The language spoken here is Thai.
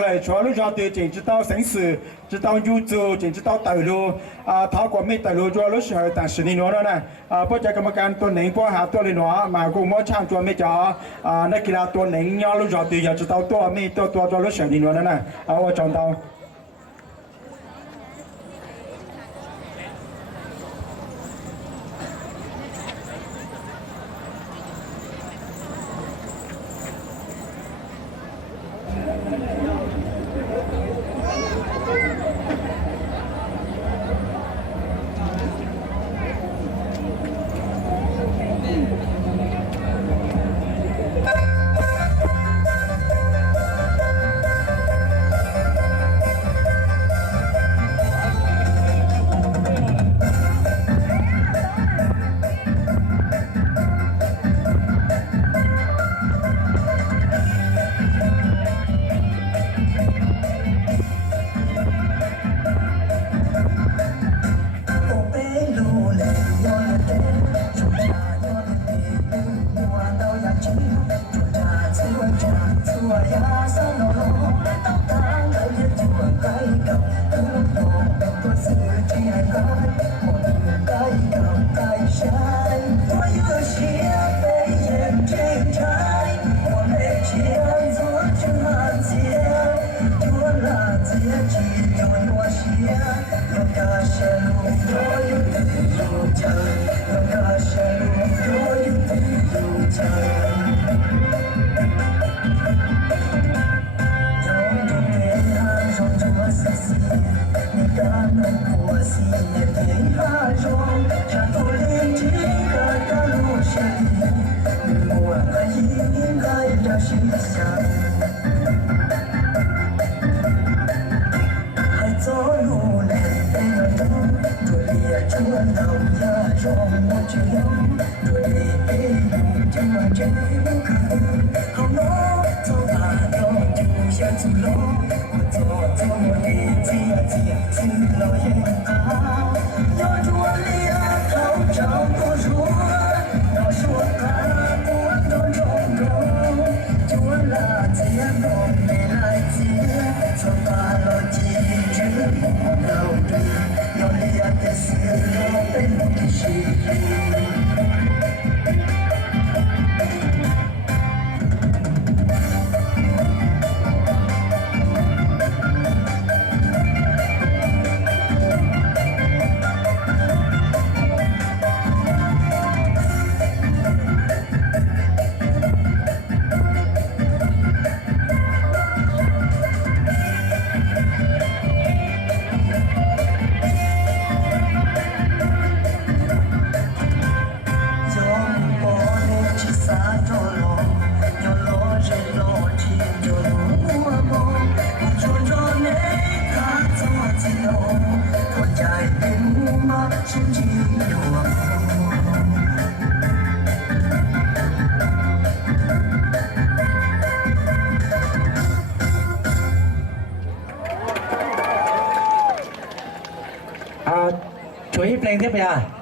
来，全路上都简直到城市，直到幽州，简直到道路他国没道路做路时候，但是你nói呢เพราะจะกรรมการตัวหนึ่งพอหาตัวเลยหนอมากูมั่วช่างตัวไม่จ่อนักกีฬาตัวหนึ่งย่อ路上都要知道ตัวไม่ตัว路时候你nói呢我找到。ช่วยเพลงเทียบไปอ่ะ